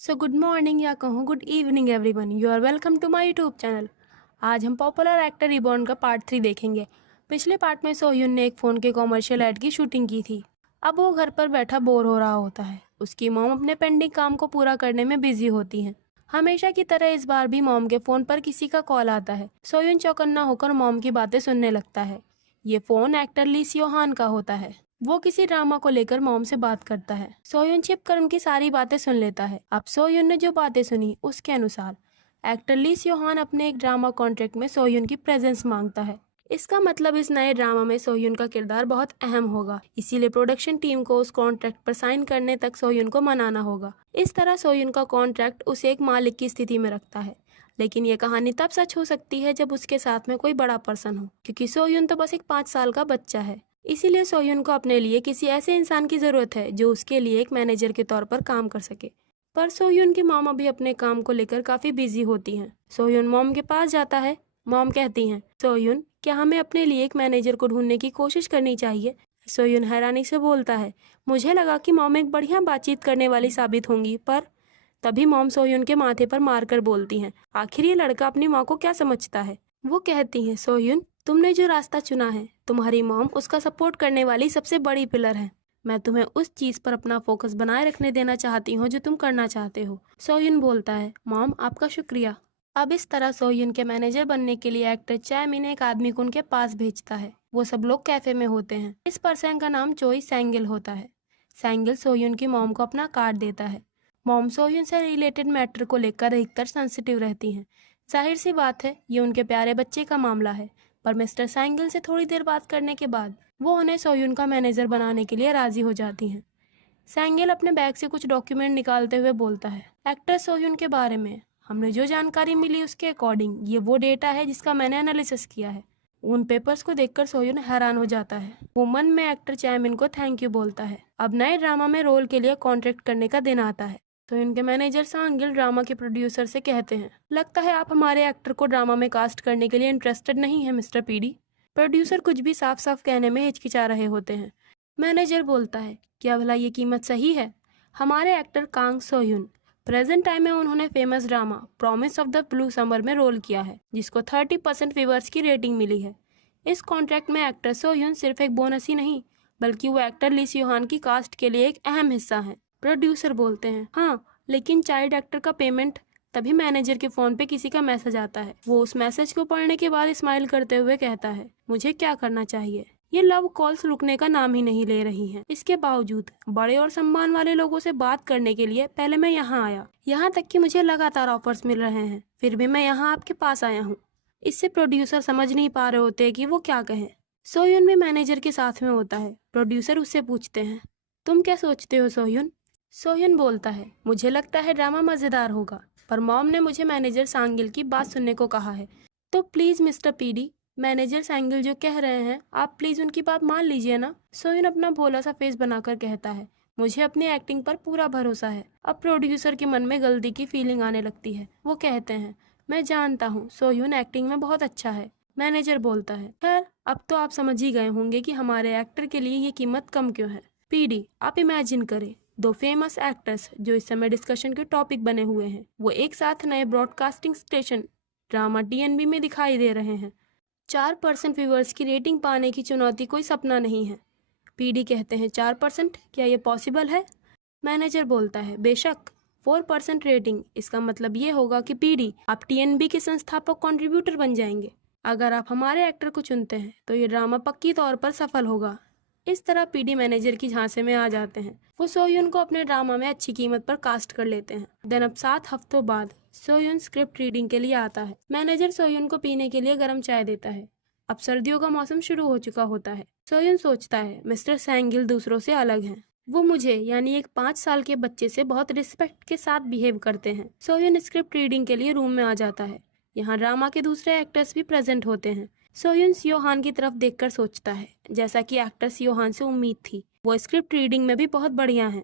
So good morning या कहूँ good evening everyone, you are welcome to my YouTube channel. आज हम popular actor reborn का part 3 देखेंगे। पिछले पार्ट में सोह्युन ने एक फ़ोन के कॉमर्शियल ऐड की शूटिंग की थी। अब वो घर पर बैठा बोर हो रहा होता है। उसकी मॉम अपने पेंडिंग काम को पूरा करने में बिजी होती हैं। हमेशा की तरह इस बार भी मॉम के फ़ोन पर किसी का कॉल आता है। सोह्युन चौकन्ना होकर मॉम की बातें सुनने लगता है। ये फ़ोन एक्टर ली सियोहान का होता है। वो किसी ड्रामा को लेकर मॉम से बात करता है। सोह्युन छिप कर उनकी सारी बातें सुन लेता है। अब सोह्युन ने जो बातें सुनी उसके अनुसार एक्टर ली सियोहान अपने एक ड्रामा कॉन्ट्रैक्ट में सोह्युन की प्रेजेंस मांगता है। इसका मतलब इस नए ड्रामा में सोह्युन का किरदार बहुत अहम होगा, इसीलिए प्रोडक्शन टीम को उस कॉन्ट्रैक्ट पर साइन करने तक सोह्युन को मनाना होगा। इस तरह सोह्युन का कॉन्ट्रैक्ट उसे एक मालिक की स्थिति में रखता है। लेकिन ये कहानी तब सच हो सकती है जब उसके साथ में कोई बड़ा पर्सन हो, क्योंकि सोह्युन तो बस एक 5 साल का बच्चा है। इसीलिए सोह्युन को अपने लिए किसी ऐसे इंसान की जरूरत है जो उसके लिए एक मैनेजर के तौर पर काम कर सके। पर सोह्युन की मॉम अभी अपने काम को लेकर काफी बिजी होती हैं। सोह्युन मॉम के पास जाता है। मॉम कहती हैं, सोह्युन, क्या हमें अपने लिए एक मैनेजर को ढूंढने की कोशिश करनी चाहिए? सोह्युन हैरानी से बोलता है, मुझे लगा कि मॉम एक बढ़िया बातचीत करने वाली साबित होंगी, पर तभी मॉम सोह्युन के माथे पर मारकर बोलती हैं, आखिर ये लड़का अपनी माँ को क्या समझता है? वो कहती हैं, सोह्युन, तुमने जो रास्ता चुना है, तुम्हारी मॉम उसका सपोर्ट करने वाली सबसे बड़ी पिलर है। मैं तुम्हें उस चीज पर अपना फोकस बनाए रखने देना चाहती हूँ जो तुम करना चाहते हो। सोह्युन बोलता है, मॉम आपका शुक्रिया। अब इस तरह सोह्युन के मैनेजर बनने के लिए एक्टर चायमिन एक आदमी को उनके पास भेजता है। वो सब लोग कैफे में होते हैं। इस पर्सन का नाम चोई सैंगिल होता है। सैंगिल सोह्युन की मॉम को अपना कार्ड देता है। मॉम सोह्युन से रिलेटेड मैटर को लेकर अधिकतर सेंसिटिव रहती हैं। जाहिर सी बात है, ये उनके प्यारे बच्चे का मामला है। पर मिस्टर सैंगिल से थोड़ी देर बात करने के बाद वो उन्हें सोह्युन का मैनेजर बनाने के लिए राजी हो जाती हैं। सैंगिल अपने बैग से कुछ डॉक्यूमेंट निकालते हुए बोलता है, एक्टर सोह्युन के बारे में हमने जो जानकारी मिली उसके अकॉर्डिंग ये वो डेटा है जिसका मैंने एनालिसिस किया है। उन पेपर्स को देखकर सोह्युन हैरान हो जाता है। वो मन में एक्टर चैमिन को थैंक यू बोलता है। अब नए ड्रामा में रोल के लिए कॉन्ट्रैक्ट करने का दिन आता है। तो इनके मैनेजर सांगिल ड्रामा के प्रोड्यूसर से कहते हैं, लगता है आप हमारे एक्टर को ड्रामा में कास्ट करने के लिए इंटरेस्टेड नहीं है मिस्टर पीडी। प्रोड्यूसर कुछ भी साफ साफ कहने में हिचकिचा रहे होते हैं। मैनेजर बोलता है, क्या भला ये कीमत सही है? हमारे एक्टर कांग सोह्युन, प्रेजेंट टाइम में उन्होंने famous drama promise of the blue summer में रोल किया है, जिसको 30% व्यूअर्स की रेटिंग मिली है। इस कॉन्ट्रैक्ट में एक्टर सोह्युन सिर्फ एक बोनस ही नहीं, बल्कि वो एक्टर ली सियोहान की कास्ट के लिए एक अहम हिस्सा है। प्रोड्यूसर बोलते हैं, हाँ, लेकिन चाइल्ड एक्टर का पेमेंट। तभी मैनेजर के फोन पे किसी का मैसेज आता है। वो उस मैसेज को पढ़ने के बाद स्माइल करते हुए कहता है, मुझे क्या करना चाहिए? ये लव कॉल्स रुकने का नाम ही नहीं ले रही हैं। इसके बावजूद बड़े और सम्मान वाले लोगों से बात करने के लिए पहले मैं यहाँ आया, यहाँ तक कि मुझे लगातार ऑफर्स मिल रहे हैं, फिर भी मैं यहाँ आपके पास आया हूँ। इससे प्रोड्यूसर समझ नहीं पा रहे होते कि वो क्या कहें। सोह्युन भी मैनेजर के साथ में होता है। प्रोड्यूसर उससे पूछते हैं, तुम क्या सोचते हो सोह्युन? सोह्युन बोलता है, मुझे लगता है ड्रामा मजेदार होगा, पर मॉम ने मुझे मैनेजर सांगिल की बात सुनने को कहा है। तो प्लीज मिस्टर पीडी, मैनेजर सांगिल जो कह रहे हैं आप प्लीज उनकी बात मान लीजिए ना। सोह्युन अपना भोला सा फेस बनाकर कहता है, मुझे अपनी एक्टिंग पर पूरा भरोसा है। अब प्रोड्यूसर के मन में गलती की फीलिंग आने लगती है। वो कहते हैं, मैं जानता हूँ सोह्युन एक्टिंग में बहुत अच्छा है। मैनेजर बोलता है, खैर अब तो आप समझ ही गए होंगे कि हमारे एक्टर के लिए ये कीमत कम क्यों है। पीडी, आप इमेजिन करें, दो फेमस एक्टर्स जो इस समय डिस्कशन के टॉपिक बने हुए हैं, वो एक साथ नए ब्रॉडकास्टिंग स्टेशन ड्रामा टीएनबी में दिखाई दे रहे हैं। 4% व्यूअर्स की रेटिंग पाने की चुनौती कोई सपना नहीं है। पीडी कहते हैं, 4%? क्या ये पॉसिबल है? मैनेजर बोलता है, बेशक। 4% रेटिंग, इसका मतलब ये होगा कि पीडी, आप टीएनबी के संस्थापक कंट्रीब्यूटर बन जाएंगे। अगर आप हमारे एक्टर को चुनते हैं तो ये ड्रामा पक्की तौर पर सफल होगा। इस तरह पीडी मैनेजर की झांसे में आ जाते हैं। वो सोह्युन को अपने ड्रामा में अच्छी कीमत पर कास्ट कर लेते हैं। देन अब 7 हफ्तों बाद सोह्युन स्क्रिप्ट रीडिंग के लिए आता है। मैनेजर सोह्युन को पीने के लिए गर्म चाय देता है। अब सर्दियों का मौसम शुरू हो चुका होता है। सोह्युन सोचता है, मिस्टर सैंगिल दूसरों से अलग हैं। वो मुझे यानी एक 5 साल के बच्चे से बहुत रिस्पेक्ट के साथ बिहेव करते हैं। सोह्युन स्क्रिप्ट रीडिंग के लिए रूम में आ जाता है। यहाँ ड्रामा के दूसरे एक्टर्स भी प्रेजेंट होते हैं। सोह्युन सियोहान की तरफ देखकर सोचता है, जैसा कि एक्टर सियोहान से उम्मीद थी, वो स्क्रिप्ट रीडिंग में भी बहुत बढ़िया हैं।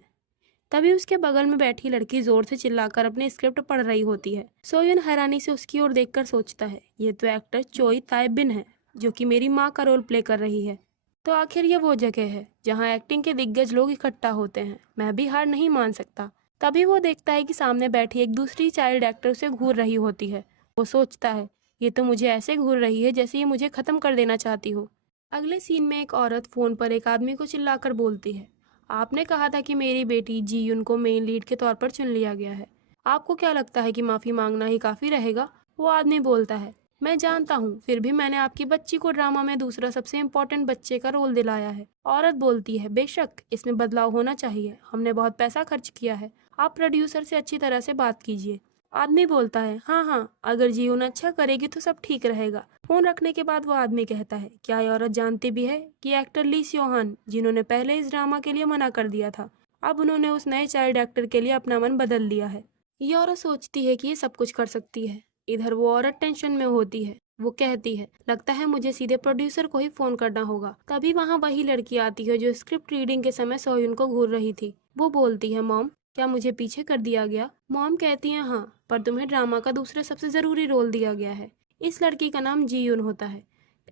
तभी उसके बगल में बैठी लड़की जोर से चिल्लाकर अपनी स्क्रिप्ट पढ़ रही होती है। सोह्युन हैरानी से उसकी ओर देखकर सोचता है, ये तो एक्टर चोई ताइबिन है, जो कि मेरी माँ का रोल प्ले कर रही है। तो आखिर ये वो जगह है जहाँ एक्टिंग के दिग्गज लोग इकट्ठा होते हैं। मैं भी हार नहीं मान सकता। तभी वो देखता है कि सामने बैठी एक दूसरी चाइल्ड एक्टर उसे घूर रही होती है। वो सोचता है, ये तो मुझे ऐसे घूर रही है जैसे ये मुझे खत्म कर देना चाहती हो। अगले सीन में एक औरत फोन पर एक आदमी को चिल्लाकर बोलती है, आपने कहा था कि मेरी बेटी जी यून को मेन लीड के तौर पर चुन लिया गया है। आपको क्या लगता है कि माफी मांगना ही काफी रहेगा? वो आदमी बोलता है, मैं जानता हूँ, फिर भी मैंने आपकी बच्ची को ड्रामा में दूसरा सबसे इम्पोर्टेंट बच्चे का रोल दिलाया है। औरत बोलती है, बेशक इसमें बदलाव होना चाहिए, हमने बहुत पैसा खर्च किया है, आप प्रोड्यूसर से अच्छी तरह से बात कीजिए। आदमी बोलता है, हाँ हाँ, अगर जीवन अच्छा करेगी तो सब ठीक रहेगा। फोन रखने के बाद वो आदमी कहता है, क्या ये औरत जानती भी है कि एक्टर ली स्योहान, जिन्होंने पहले इस ड्रामा के लिए मना कर दिया था, अब उन्होंने उस नए चाइल्ड एक्टर के लिए अपना मन बदल लिया है। ये औरत सोचती है कि ये सब कुछ कर सकती है। इधर वो औरत टेंशन में होती है। वो कहती है, लगता है मुझे सीधे प्रोड्यूसर को ही फोन करना होगा। तभी वहाँ वही लड़की आती है जो स्क्रिप्ट रीडिंग के समय सोयुन को घूर रही थी। वो बोलती है, मॉम, क्या मुझे पीछे कर दिया गया? मॉम कहती है, हाँ, पर तुम्हें ड्रामा का दूसरा सबसे जरूरी रोल दिया गया है। इस लड़की का नाम जी यून होता है।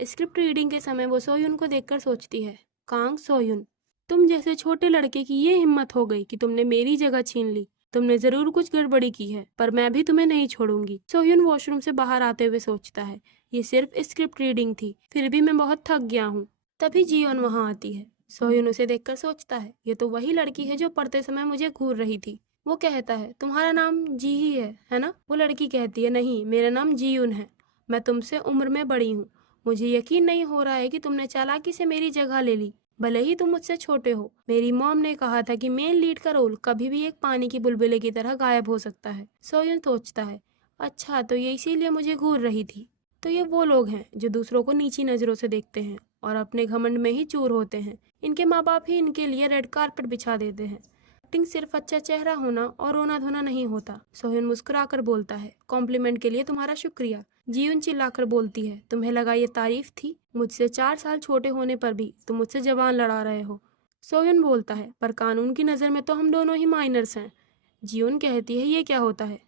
स्क्रिप्ट रीडिंग के समय वो सोयुन को देखकर सोचती है, कांग सोयुन, तुम जैसे छोटे लड़के की ये हिम्मत हो गई कि तुमने मेरी जगह छीन ली। तुमने जरूर कुछ गड़बड़ी की है, पर मैं भी तुम्हें नहीं छोड़ूंगी। सोयुन वॉशरूम से बाहर आते हुए सोचता है, ये सिर्फ स्क्रिप्ट रीडिंग थी, फिर भी मैं बहुत थक गया हूँ। तभी जीवन वहाँ आती है। सोयुन उसे देखकर सोचता है, ये तो वही लड़की है जो पढ़ते समय मुझे घूर रही थी। वो कहता है, तुम्हारा नाम जी ही है ना? वो लड़की कहती है, नहीं, मेरा नाम जीयुन है, मैं तुमसे उम्र में बड़ी हूँ। मुझे यकीन नहीं हो रहा है कि तुमने चालाकी से मेरी जगह ले ली, भले ही तुम मुझसे छोटे हो। मेरी मॉम ने कहा था कि मेन लीड का रोल कभी भी एक पानी की बुलबुले की तरह गायब हो सकता है। सोयुन सोचता है, अच्छा, तो ये इसीलिए मुझे घूर रही थी। तो ये वो लोग हैं जो दूसरों को नीची नजरों से देखते हैं और अपने घमंड में ही चूर होते हैं। इनके माँ बाप ही इनके लिए रेड कारपेट बिछा देते हैं। एक्टिंग सिर्फ अच्छा चेहरा होना और रोना धोना नहीं होता। सोहिन मुस्कुराकर बोलता है, कॉम्प्लीमेंट के लिए तुम्हारा शुक्रिया। जीवन चिल्लाकर बोलती है, तुम्हें लगा ये तारीफ थी? मुझसे 4 साल छोटे होने पर भी तुम मुझसे जबान लड़ा रहे हो। सोहिन बोलता है, पर कानून की नज़र में तो हम दोनों ही माइनर्स हैं। जीवन कहती है, ये क्या होता है?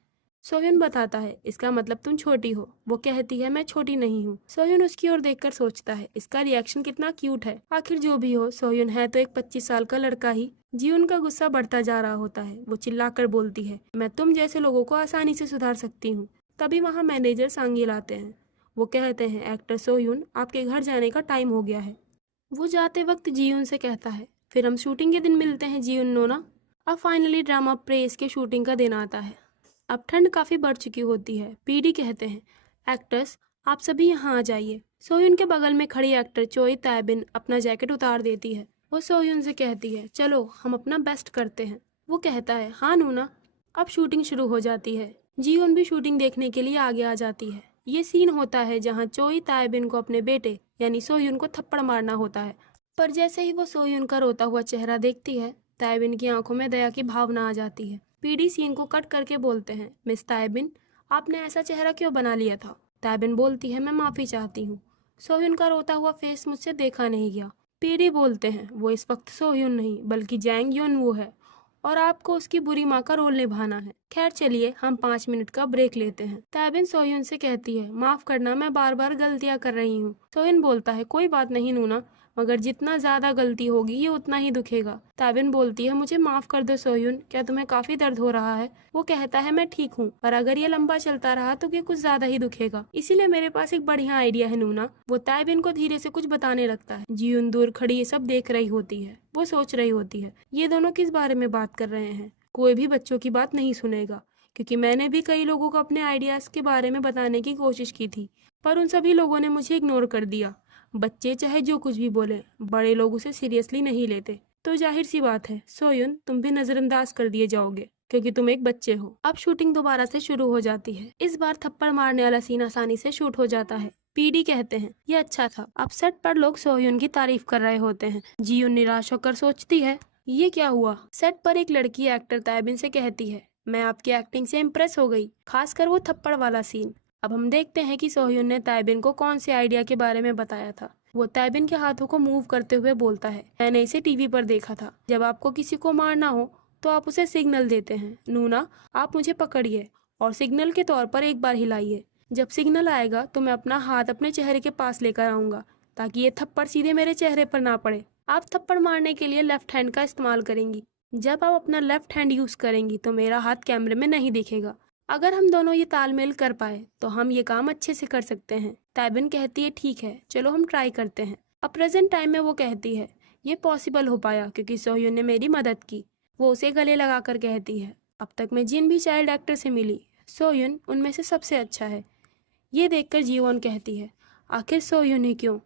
सोहिन बताता है, इसका मतलब तुम छोटी हो। वो कहती है, मैं छोटी नहीं हूँ। सोहिन उसकी ओर देखकर सोचता है, इसका रिएक्शन कितना क्यूट है। आखिर जो भी हो, सोहिन है तो एक 25 साल का लड़का ही। जीवन का गुस्सा बढ़ता जा रहा होता है। वो चिल्लाकर बोलती है, मैं तुम जैसे लोगों को आसानी से सुधार सकती हूँ। तभी वहाँ मैनेजर सांगिल आते हैं। वो कहते हैं, एक्टर सोयुन, आपके घर जाने का टाइम हो गया है। वो जाते वक्त जीवन से कहता है, फिर हम शूटिंग के दिन मिलते हैं जीवन नोना। अब फाइनली ड्रामा प्रेस के शूटिंग का दिन आता है। अब ठंड काफ़ी बढ़ चुकी होती है। पीडी कहते हैं, एक्टर्स, आप सभी यहाँ आ जाइए। सोयुन के बगल में खड़ी एक्टर चोई तायबिन अपना जैकेट उतार देती है। वो सोयुन से कहती है, चलो हम अपना बेस्ट करते हैं। वो कहता है, हाँ नूना। अब शूटिंग शुरू हो जाती है। जीवन भी शूटिंग देखने के लिए आगे आ जाती है। ये सीन होता है जहाँ चोई तायबिन को अपने बेटे यानी सोयुन को थप्पड़ मारना होता है। पर जैसे ही वो सोयुन का रोता हुआ चेहरा देखती है, तायबिन की आंखों में दया की भावना आ जाती है। पीडी सीन को कट करके बोलते हैं, मिस तायबिन, आपने ऐसा चेहरा क्यों बना लिया था? तायबिन बोलती है, मैं माफ़ी चाहती हूँ। सोयुन का रोता हुआ फेस मुझसे देखा नहीं गया। पीडी बोलते हैं, वो इस वक्त सोयुन नहीं बल्कि जैंग युन वो है और आपको उसकी बुरी माँ का रोल निभाना है। खैर चलिए, हम 5 मिनट का ब्रेक लेते हैं। तायबिन सोयुन से कहती है, माफ करना, मैं बार बार गलतियाँ कर रही हूँ। सोयुन बोलता है, कोई बात नहीं नूना, मगर जितना ज्यादा गलती होगी ये उतना ही दुखेगा। ताबिन बोलती है, मुझे माफ कर दो सोयुन, क्या तुम्हें काफी दर्द हो रहा है? वो कहता है, मैं ठीक हूँ, पर अगर ये लंबा चलता रहा तो ये कुछ ज्यादा ही दुखेगा, इसीलिए मेरे पास एक बढ़िया आइडिया है नूना। वो ताबिन को धीरे से कुछ बताने लगता है। जीयुन दूर खड़ी ये सब देख रही होती है। वो सोच रही होती है, ये दोनों किस बारे में बात कर रहे हैं? कोई भी बच्चों की बात नहीं सुनेगा, क्योंकि मैंने भी कई लोगों को अपने आइडियाज के बारे में बताने की कोशिश की थी, पर उन सभी लोगों ने मुझे इग्नोर कर दिया। बच्चे चाहे जो कुछ भी बोले, बड़े लोग उसे सीरियसली नहीं लेते। तो जाहिर सी बात है सोयुन, तुम भी नजरअंदाज कर दिए जाओगे क्योंकि तुम एक बच्चे हो। अब शूटिंग दोबारा से शुरू हो जाती है। इस बार थप्पड़ मारने वाला सीन आसानी से शूट हो जाता है। पीडी कहते हैं, ये अच्छा था। अब सेट पर लोग सोयुन की तारीफ कर रहे होते हैं। जीयुन निराश होकर सोचती है, ये क्या हुआ? सेट पर एक लड़की एक्टर तायबिन से कहती है, मैं आपकी एक्टिंग से इम्प्रेस हो गई, खासकर वो थप्पड़ वाला सीन। अब हम देखते हैं कि सोहुन ने तायबिन को कौन से आइडिया के बारे में बताया था। वो तायबिन के हाथों को मूव करते हुए बोलता है, मैंने इसे टीवी पर देखा था। जब आपको किसी को मारना हो तो आप उसे सिग्नल देते हैं। नूना, आप मुझे पकड़िए और सिग्नल के तौर पर एक बार हिलाइए। जब सिग्नल आएगा तो मैं अपना हाथ अपने चेहरे के पास लेकर आऊंगा ताकि ये थप्पड़ सीधे मेरे चेहरे पर ना पड़े। आप थप्पड़ मारने के लिए लेफ्ट हैंड का इस्तेमाल करेंगी। जब आप अपना लेफ्ट हैंड यूज करेंगी तो मेरा हाथ कैमरे में नहीं दिखेगा। अगर हम दोनों ये तालमेल कर पाए तो हम ये काम अच्छे से कर सकते हैं। ताइबिन कहती है ठीक है, चलो हम ट्राई करते हैं। अब प्रेजेंट टाइम में वो कहती है ये पॉसिबल हो पाया क्योंकि सोह्युन ने मेरी मदद की। वो उसे गले लगाकर कहती है अब तक मैं जिन भी चाइल्ड एक्टर से मिली, सोह्युन उनमें से सबसे अच्छा है। ये देखकर जीवोन कहती है आखिर सोह्युन ही क्यों।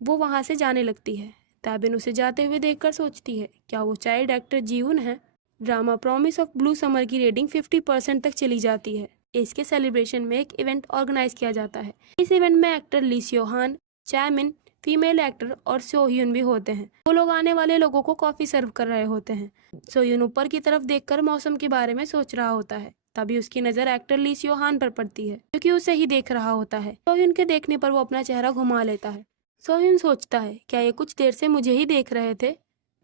वो वहाँ से जाने लगती है। ताबिन उसे जाते हुए देखकर सोचती है क्या वो चाइल्ड एक्टर जीवन है। Drama promise of blue summer की रेटिंग 50% तक चली जाती है। इसके सेलिब्रेशन में एक इवेंट ऑर्गेनाइज किया जाता है। इस इवेंट में एक्टर ली सियो हान, चैमिन, फीमेल एक्टर और सोह्युन भी होते हैं। वो लोग आने वाले लोगों को कॉफी सर्व कर रहे होते हैं। सोह्युन ऊपर की तरफ देखकर मौसम के बारे में सोच रहा होता है। तभी उसकी नजर एक्टर ली सियो हान पर पड़ती है क्योंकि उसे ही देख रहा होता है। सोह्युन के देखने पर वो अपना चेहरा घुमा लेता है। सोह्युन सोचता है क्या ये कुछ देर से मुझे ही देख रहे थे।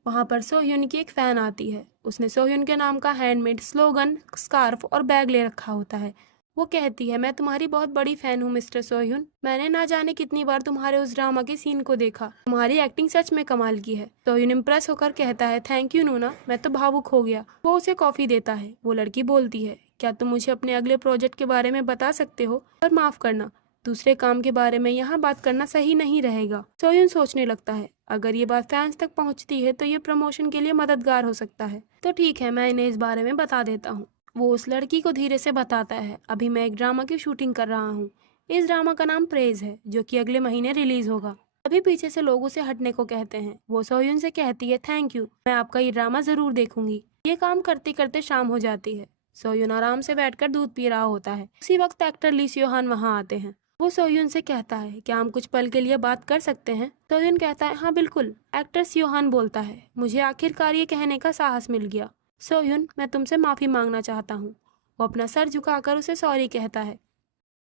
वहाँ पर सोह्युन की एक फैन आती है। उसने सोह्युन के नाम का हैंडमेड स्लोगन, स्कार्फ और बैग ले रखा होता है। वो कहती है मैं तुम्हारी बहुत बड़ी फैन हूँ मिस्टर सोह्युन। मैंने ना जाने कितनी बार तुम्हारे उस ड्रामा के सीन को देखा। तुम्हारी एक्टिंग सच में कमाल की है। सोह्युन इम्प्रेस होकर कहता है थैंक यू नूना, मैं तो भावुक हो गया। वो उसे कॉफी देता है। वो लड़की बोलती है क्या तुम मुझे अपने अगले प्रोजेक्ट के बारे में बता सकते हो, पर माफ करना दूसरे काम के बारे में यहाँ बात करना सही नहीं रहेगा। सोह्युन सोचने लगता है अगर ये बात फैंस तक पहुँचती है तो ये प्रमोशन के लिए मददगार हो सकता है। तो ठीक है, मैं इन्हें इस बारे में बता देता हूँ। वो उस लड़की को धीरे से बताता है अभी मैं एक ड्रामा की शूटिंग कर रहा हूँ। इस ड्रामा का नाम प्रेज है जो कि अगले महीने रिलीज होगा। अभी पीछे से लोग उसे हटने को कहते हैं। वो सोह्युन से कहती है थैंक यू, मैं आपका ये ड्रामा जरूर देखूंगी। ये काम करते करते शाम हो जाती है। सोह्युन आराम से बैठकर दूध पी रहा होता है। उसी वक्त एक्टर ली सियो हान वहाँ आते हैं। वो सोह्युन से कहता है क्या हम कुछ पल के लिए बात कर सकते हैं। सोह्युन कहता है हाँ बिल्कुल। एक्टर सियो हान बोलता है मुझे आखिरकार ये कहने का साहस मिल गया। सोह्युन, मैं तुमसे माफी मांगना चाहता हूँ। वो अपना सर झुकाकर उसे सॉरी कहता है।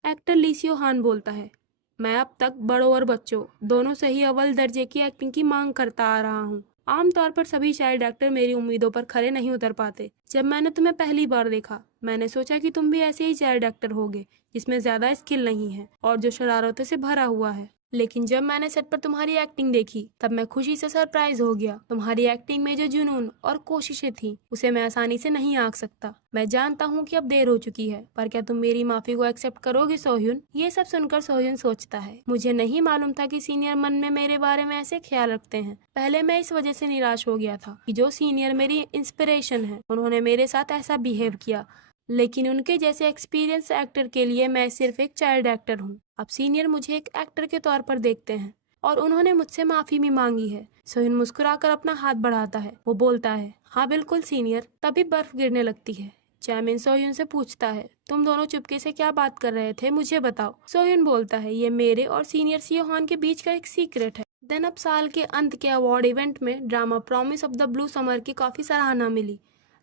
एक्टर ली सियो हान बोलता है मैं अब तक बड़ों और बच्चों दोनों से ही अव्वल दर्जे की एक्टिंग की मांग करता आ रहा हूँ। आमतौर पर सभी चाइल्ड एक्टर मेरी उम्मीदों पर खरे नहीं उतर पाते। जब मैंने तुम्हें पहली बार देखा मैंने सोचा कि तुम भी ऐसे ही चाइल्ड एक्टर होगे जिसमें ज्यादा स्किल नहीं है और जो शरारतों से भरा हुआ है। लेकिन जब मैंने सेट पर तुम्हारी एक्टिंग देखी तब मैं खुशी से सरप्राइज हो गया। तुम्हारी एक्टिंग में जो जुनून और कोशिशें थी उसे मैं आसानी से नहीं आंक सकता। मैं जानता हूँ कि अब देर हो चुकी है, पर क्या तुम मेरी माफी को एक्सेप्ट करोगे सोह्युन। ये सब सुनकर सोह्युन सोचता है मुझे नहीं मालूम था कि सीनियर मन में मेरे बारे में ऐसे ख्याल रखते हैं। पहले मैं इस वजह से निराश हो गया था कि जो सीनियर मेरी इंस्पिरेशन है उन्होंने मेरे साथ ऐसा बिहेव किया, लेकिन उनके जैसे एक्सपीरियंस एक्टर के लिए मैं सिर्फ एक चाइल्ड एक्टर हूँ। अब सीनियर मुझे एक एक्टर के तौर पर देखते हैं और उन्होंने मुझसे माफी भी मांगी है। सोह्युन मुस्कुराकर अपना हाथ बढ़ाता है। वो बोलता है हाँ बिल्कुल सीनियर। तभी बर्फ गिरने लगती है। चैमिन सोह्युन से पूछता है तुम दोनों चुपके से क्या बात कर रहे थे, मुझे बताओ। सोह्युन बोलता है ये मेरे और सीनियर सियो हान के बीच का एक सीक्रेट है। देन अब साल के अंत के अवार्ड इवेंट में drama promise of the blue summer की काफी सराहना मिली।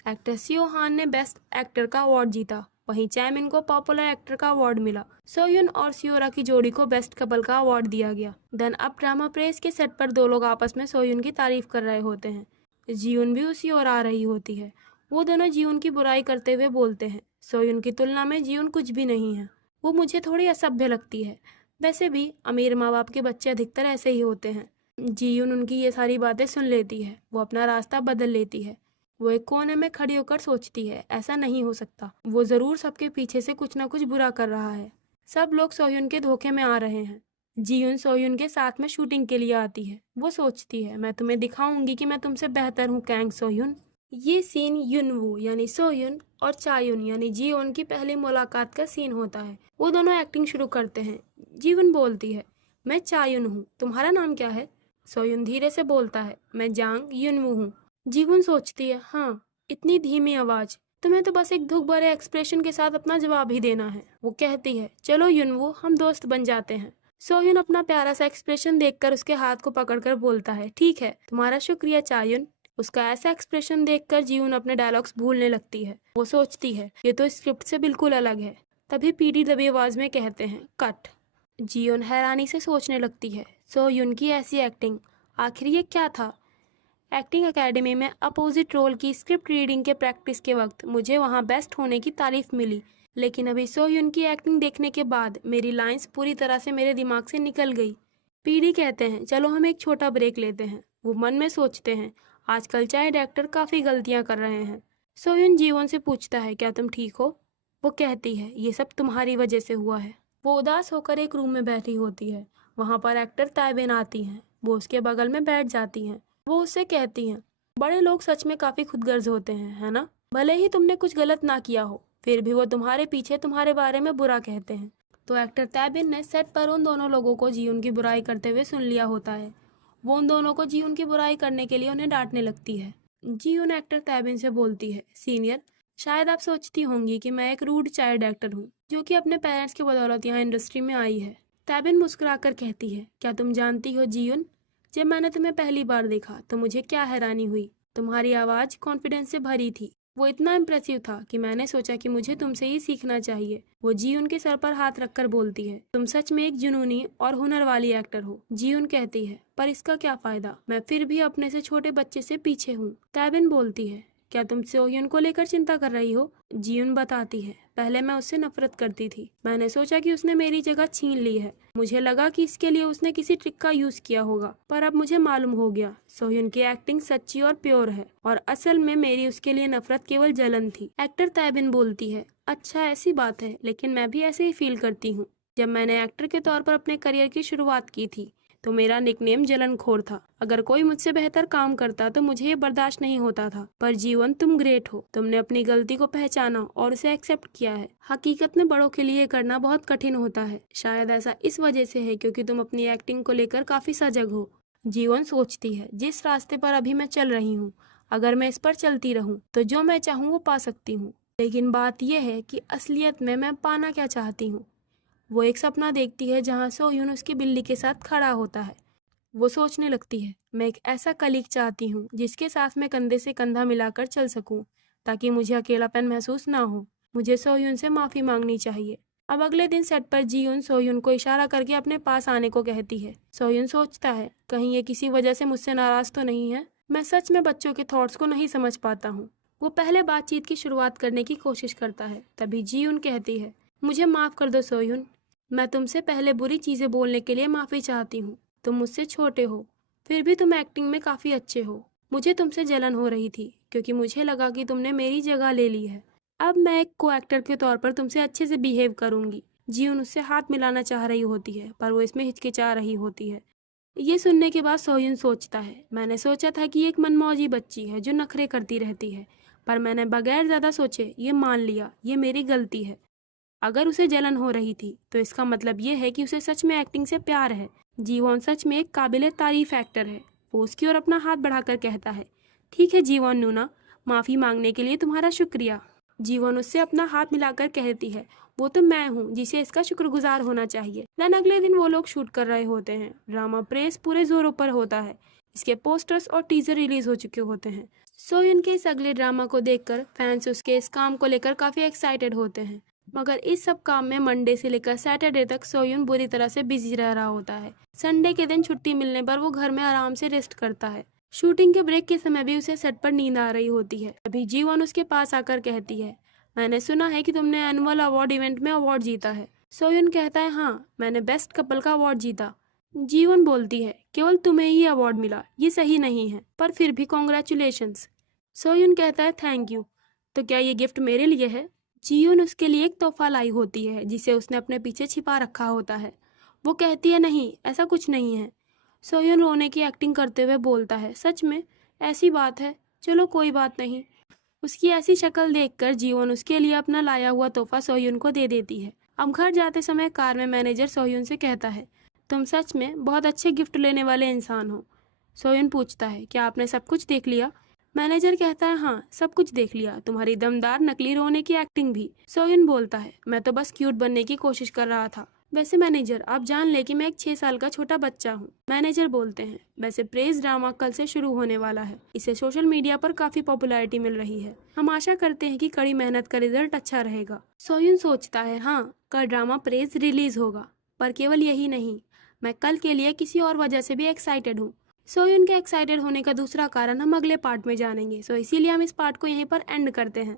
एक्टर सियो हान ने बेस्ट एक्टर का अवार्ड जीता। वहीं चैमिन को पॉपुलर एक्टर का अवार्ड मिला। सोह्युन और सियोरा की जोड़ी को बेस्ट कपल का अवार्ड दिया गया। देन अब ड्रामा प्रेस के सेट पर दो लोग आपस में सोह्युन की तारीफ कर रहे होते हैं। जीउन भी उसी ओर आ रही होती है। वो दोनों जीउन की बुराई करते हुए बोलते हैं सोह्युन की तुलना में जीउन कुछ भी नहीं है। वो मुझे थोड़ी असभ्य लगती है। वैसे भी अमीर माँ बाप के बच्चे अधिकतर ऐसे ही होते हैं। जीउन उनकी ये सारी बातें सुन लेती है। वो अपना रास्ता बदल लेती है। वो एक कोने में खड़ी होकर सोचती है ऐसा नहीं हो सकता, वो जरूर सबके पीछे से कुछ ना कुछ बुरा कर रहा है। सब लोग सोह्युन के धोखे में आ रहे हैं। जीयुन सोह्युन के साथ में शूटिंग के लिए आती है। वो सोचती है मैं तुम्हें दिखाऊंगी कि मैं तुमसे बेहतर हूँ कैंग सोह्युन। ये सीन युनवू यानी सोह्युन और चायुन यानी जीयोन की पहली मुलाकात का सीन होता है। वो दोनों एक्टिंग शुरू करते हैं। जीवन बोलती है मैं चायुन हूँ, तुम्हारा नाम क्या है। सोह्युन धीरे से बोलता है मैं जांग युनवू हूँ। जीवन सोचती है हाँ, इतनी धीमी आवाज, तुम्हें तो बस एक दुख भरे एक्सप्रेशन के साथ अपना जवाब ही देना है। वो कहती है चलो युनवू, हम दोस्त बन जाते हैं। सोह्युन अपना प्यारा सा एक्सप्रेशन देखकर उसके हाथ को पकड़कर बोलता है ठीक है, तुम्हारा शुक्रिया चायुन। उसका ऐसा एक्सप्रेशन देखकर जीवन अपने डायलॉग्स भूलने लगती है। वो सोचती है ये तो स्क्रिप्ट से बिल्कुल अलग है। तभी पीडी दबी आवाज में कहते हैं कट। जीवन हैरानी से सोचने लगती है सोह्युन की ऐसी एक्टिंग, आखिर ये क्या था। एक्टिंग एकेडमी में अपोजिट रोल की स्क्रिप्ट रीडिंग के प्रैक्टिस के वक्त मुझे वहाँ बेस्ट होने की तारीफ मिली, लेकिन अभी सोह्युन की एक्टिंग देखने के बाद मेरी लाइंस पूरी तरह से मेरे दिमाग से निकल गई। पीडी कहते हैं चलो हम एक छोटा ब्रेक लेते हैं। वो मन में सोचते हैं आजकल चाइल्ड एक्टर काफ़ी गलतियाँ कर रहे हैं। सोयुन जीवन से पूछता है, क्या तुम ठीक हो? वो कहती है, ये सब तुम्हारी वजह से हुआ है। वो उदास होकर एक रूम में बैठी होती है। वहाँ पर एक्टर ताइबेन आती हैं। वो उसके बगल में बैठ जाती हैं। वो उससे कहती हैं, बड़े लोग सच में काफ़ी खुदगर्ज होते हैं, है ना? भले ही तुमने कुछ गलत ना किया हो, फिर भी वो तुम्हारे पीछे तुम्हारे बारे में बुरा कहते हैं। तो एक्टर ताइबेन ने सेट पर उन दोनों लोगों को जीवन की बुराई करते हुए सुन लिया होता है। वो उन दोनों को जीवन की बुराई करने के लिए उन्हें डांटने लगती है। जीवन एक्टर ताइबेन से बोलती है, सीनियर, शायद आप सोचती होंगी कि मैं एक रूड चाइल्ड एक्टर हूँ जो कि अपने पेरेंट्स की बदौलत यहाँ इंडस्ट्री में आई है। ताइबेन मुस्कुराकर कहती है, क्या तुम जानती हो जीवन, जब मैंने तुम्हें पहली बार देखा तो मुझे क्या हैरानी हुई। तुम्हारी आवाज़ कॉन्फिडेंस से भरी थी। वो इतना इम्प्रेसिव था कि मैंने सोचा कि मुझे तुमसे ही सीखना चाहिए। वो जीवन के सर पर हाथ रखकर बोलती है, तुम सच में एक जुनूनी और हुनर वाली एक्टर हो। जीवन कहती है, पर इसका क्या फायदा, मैं फिर भी अपने से छोटे बच्चे से पीछे हूँ। ताइबेन बोलती है, क्या तुम सोह्युन को लेकर चिंता कर रही हो? जीवन बताती है, पहले मैं उससे नफरत करती थी। मैंने सोचा कि उसने मेरी जगह छीन ली है। मुझे लगा कि इसके लिए उसने किसी ट्रिक का यूज किया होगा, पर अब मुझे मालूम हो गया सोह्युन की एक्टिंग सच्ची और प्योर है और असल में मेरी उसके लिए नफरत केवल जलन थी। एक्टर ताइबेन बोलती है, अच्छा ऐसी बात है, लेकिन मैं भी ऐसे ही फील करती हूँ। जब मैंने एक्टर के तौर पर अपने करियर की शुरुआत की थी तो मेरा निकनेम जलनखोर था। अगर कोई मुझसे बेहतर काम करता तो मुझे ये बर्दाश्त नहीं होता था। पर जीवन, तुम ग्रेट हो। तुमने अपनी गलती को पहचाना और उसे एक्सेप्ट किया है। हकीकत में बड़ों के लिए करना बहुत कठिन होता है। शायद ऐसा इस वजह से है क्योंकि तुम अपनी एक्टिंग को लेकर काफी सजग हो। जीवन सोचती है, जिस रास्ते पर अभी मैं चल रही हूँ, अगर मैं इस पर चलती रहूँ तो जो मैं चाहूँ वो पा सकती हूँ। लेकिन बात यह है कि असलियत में मैं पाना क्या चाहती हूँ। वो एक सपना देखती है जहाँ सोह्युन उसकी बिल्ली के साथ खड़ा होता है। वो सोचने लगती है, मैं एक ऐसा कलीग चाहती हूँ जिसके साथ मैं कंधे से कंधा मिलाकर चल सकूँ, ताकि मुझे अकेलापन महसूस ना हो। मुझे सोह्युन से माफ़ी मांगनी चाहिए। अब अगले दिन सेट पर जीयुन सोह्युन को इशारा करके अपने पास आने को कहती है। सोह्युन सोचता है, कहीं ये किसी वजह से मुझसे नाराज़ तो नहीं है। मैं सच में बच्चों के थॉट्स को नहीं समझ पाता हूँ। वो पहले बातचीत की शुरुआत करने की कोशिश करता है। तभी जीयुन कहती है, मुझे माफ़ कर दो सोह्युन, मैं तुमसे पहले बुरी चीज़ें बोलने के लिए माफ़ी चाहती हूँ। तुम मुझसे छोटे हो, फिर भी तुम एक्टिंग में काफ़ी अच्छे हो। मुझे तुमसे जलन हो रही थी क्योंकि मुझे लगा कि तुमने मेरी जगह ले ली है। अब मैं एक को एक्टर के तौर पर तुमसे अच्छे से बिहेव करूँगी। जीवन उससे हाथ मिलाना चाह रही होती है, पर वो इसमें हिचकिचा रही होती है। ये सुनने के बाद सोह्युन सोचता है, मैंने सोचा था कि एक मनमौजी बच्ची है जो नखरे करती रहती है, पर मैंने बगैर ज़्यादा सोचे ये मान लिया, ये मेरी गलती है। अगर उसे जलन हो रही थी तो इसका मतलब ये है कि उसे सच में एक्टिंग से प्यार है। जीवन सच में एक काबिले तारीफ एक्टर है। वो उसकी ओर अपना हाथ बढ़ाकर कहता है, ठीक है जीवन नूना, माफ़ी मांगने के लिए तुम्हारा शुक्रिया। जीवन उससे अपना हाथ मिलाकर कहती है, वो तो मैं हूँ जिसे इसका शुक्रगुजार होना चाहिए। देन अगले दिन वो लोग शूट कर रहे होते हैं। ड्रामा प्रेस पूरे जोरों पर होता है। इसके पोस्टर्स और टीजर रिलीज हो चुके होते हैं। सोयन के इस अगले ड्रामा को देखकर फैंस उसके इस काम को लेकर काफ़ी एक्साइटेड होते हैं। मगर इस सब काम में मंडे से लेकर सैटरडे तक सोयुन बुरी तरह से बिजी रह रहा होता है। संडे के दिन छुट्टी मिलने पर वो घर में आराम से रेस्ट करता है। शूटिंग के ब्रेक के समय भी उसे सेट पर नींद आ रही होती है। अभी जीवन उसके पास आकर कहती है, मैंने सुना है कि तुमने एनुअल अवार्ड इवेंट में अवार्ड जीता है। सोयुन कहता है, हाँ, मैंने बेस्ट कपल का अवार्ड जीता। जीवन बोलती है, केवल तुम्हें ही अवार्ड मिला, ये सही नहीं है, पर फिर भी कॉन्ग्रेचुलेशंस। सोयुन कहता है, थैंक यू। तो क्या ये गिफ्ट मेरे लिए है? जीयुन उसके लिए एक तोहफा लाई होती है जिसे उसने अपने पीछे छिपा रखा होता है। वो कहती है, नहीं, ऐसा कुछ नहीं है। सोयुन रोने की एक्टिंग करते हुए बोलता है, सच में ऐसी बात है, चलो कोई बात नहीं। उसकी ऐसी शक्ल देखकर जीवन उसके लिए अपना लाया हुआ तोहफा सोयुन को दे देती है। अब घर जाते समय कार में मैनेजर सोयुन से कहता है, तुम सच में बहुत अच्छे गिफ्ट लेने वाले इंसान हो। सोयुन पूछता है, क्या आपने सब कुछ देख लिया? मैनेजर कहता है, हाँ, सब कुछ देख लिया, तुम्हारी दमदार नकली रोने की एक्टिंग भी। सोयुन बोलता है, मैं तो बस क्यूट बनने की कोशिश कर रहा था। वैसे मैनेजर, आप जान ले कि मैं एक 6 साल का छोटा बच्चा हूँ। मैनेजर बोलते हैं, वैसे प्रेस ड्रामा कल से शुरू होने वाला है। इसे सोशल मीडिया पर काफी पॉपुलैरिटी मिल रही है। हम आशा करते हैं कि कड़ी मेहनत का रिजल्ट अच्छा रहेगा। सोयुन सोचता है, हाँ, कल ड्रामा प्रेस रिलीज होगा, पर केवल यही नहीं, मैं कल के लिए किसी और वजह से भी एक्साइटेड हूँ। सोयुन के एक्साइटेड होने का दूसरा कारण हम अगले पार्ट में जानेंगे। इसीलिए हम इस पार्ट को यहीं पर एंड करते हैं।